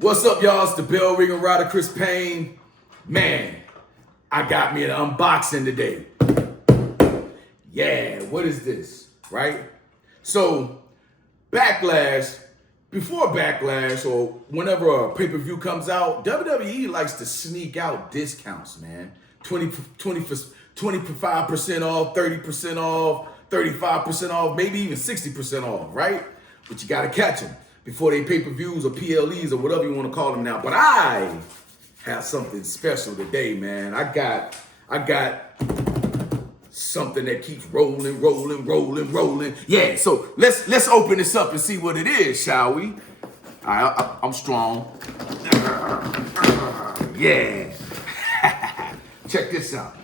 What's up, y'all? It's the bell ringer rider, Payne. Man, I got me an unboxing today. Yeah, what is this, right? So, before Backlash, or whenever a pay-per-view comes out, WWE likes to sneak out discounts, man. 25% off, 30% off, 35% off, maybe even 60% off, right? But you gotta catch them before they pay-per-views or PLEs or whatever you want to call them now. But I have something special today, man. I got something that keeps rolling. Yeah, so let's open this up and see what it is, shall we? I'm strong. Yeah. Check this out.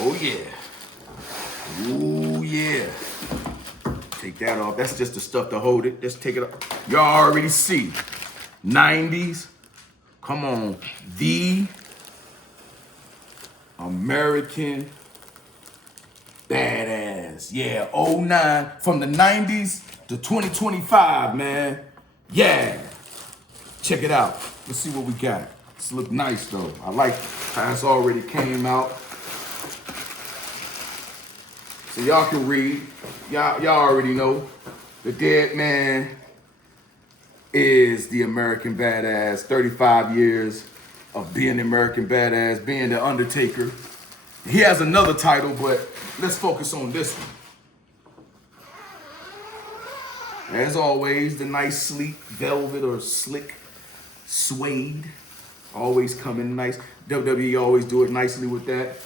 Oh yeah. Ooh yeah. Take that off. That's just the stuff to hold it. Let's take it off. Y'all already see. 90s. Come on. The American Badass. Yeah, 09. From the 90s to 2025, man. Yeah. Check it out. Let's see what we got. This look nice, though. I like how it's already came out. So y'all can read. Y'all already know. The dead man is the American Badass. 35 years of being the American Badass, being the Undertaker. He has another title, but let's focus on this one. As always, the nice sleek velvet or slick suede. Always come in nice. WWE always do it nicely with that.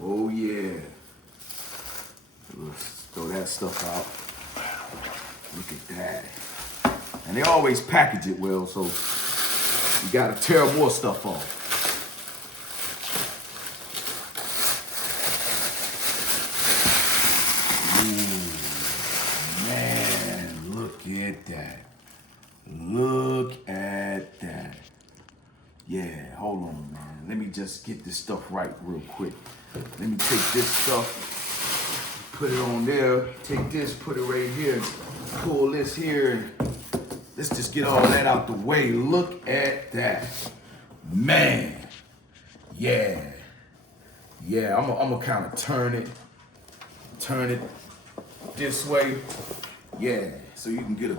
Oh yeah. Let's throw that stuff out. Look at that. And they always package it well, so you gotta tear more stuff off. Ooh, man, look at that. Look at that. Yeah, hold on, man. Let me just get this stuff right real quick. Let me take this stuff, put it on there, take this, put it right here, pull this here, and let's just get all that out the way. Look at that. Man. Yeah. Yeah, I'm gonna kind of turn it this way. Yeah, so you can get a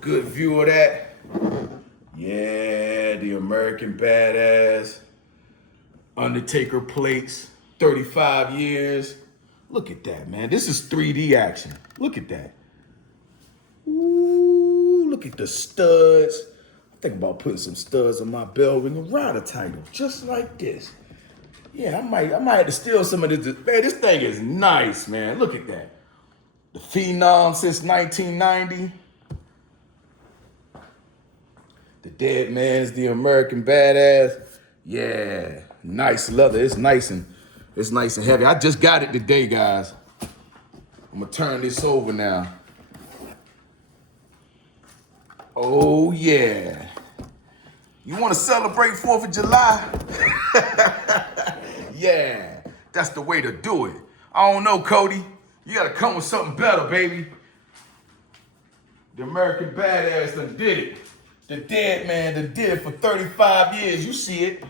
good view of that. Yeah, the American Badass. Undertaker plates, 35 years. Look at that, man. This is 3D action. Look at that. Ooh, look at the studs. I'm thinking about putting some studs on my bell ring and rider title, just like this. Yeah, I might have to steal some of this. Man, this thing is nice, man. Look at that. The Phenom since 1990. The dead man's the American Badass. Yeah, nice leather. It's nice and heavy. I just got it today, guys. I'm gonna turn this over now. Oh yeah. You wanna celebrate 4th of July? Yeah, that's the way to do it. I don't know, Cody. You gotta come with something better, baby. The American Badass done did it. The dead man done did it for 35 years. You see it.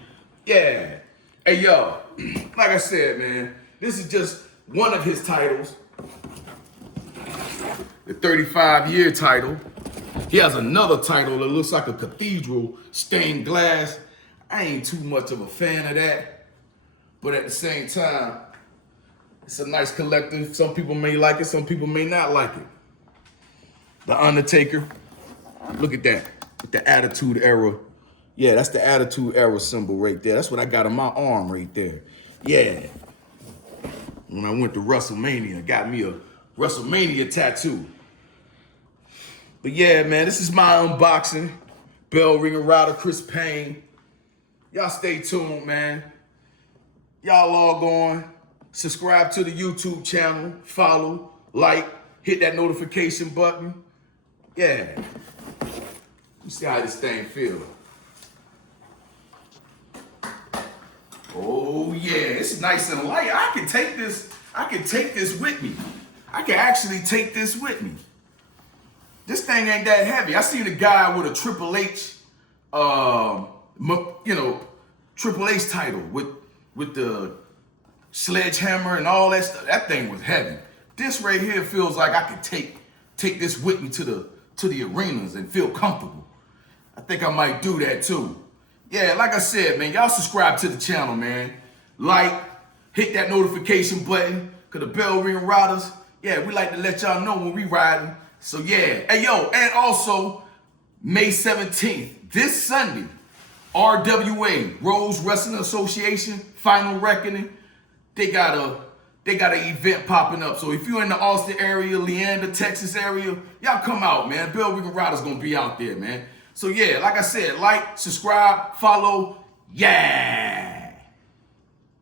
Yeah. Hey, yo, like I said, man, this is just one of his titles. The 35-year title. He has another title that looks like a cathedral, stained glass. I ain't too much of a fan of that. But at the same time, it's a nice collector. Some people may like it, some people may not like it. The Undertaker. Look at that. With the Attitude Era. Yeah, that's the Attitude Era symbol right there. That's what I got on my arm right there. Yeah. When I went to WrestleMania, got me a WrestleMania tattoo. But yeah, man, this is my unboxing. Bell ringer rider, Payne. Y'all stay tuned, man. Y'all log on, subscribe to the YouTube channel, follow, like, hit that notification button. Yeah. You see how this thing feels. Oh yeah, it's nice and light. I can take this with me. I can actually take this with me. This thing ain't that heavy. I seen a guy with a Triple H, you know, Triple H title with the sledgehammer and all that stuff. That thing was heavy. This right here feels like I could take this with me to the arenas and feel comfortable. I think I might do that too. Yeah, like I said, man, y'all subscribe to the channel, man. Like, hit that notification button, cause the bell ring Rydahs. Yeah, we like to let y'all know when we riding. So yeah, hey yo, and also May 17th, this Sunday, RWA, Rose Wrestling Association, Final Reckoning. They got an event popping up. So if you're in the Austin area, Leander, Texas area, y'all come out, man. Bell Ring Rydahs gonna be out there, man. So yeah, like I said, like, subscribe, follow, yeah.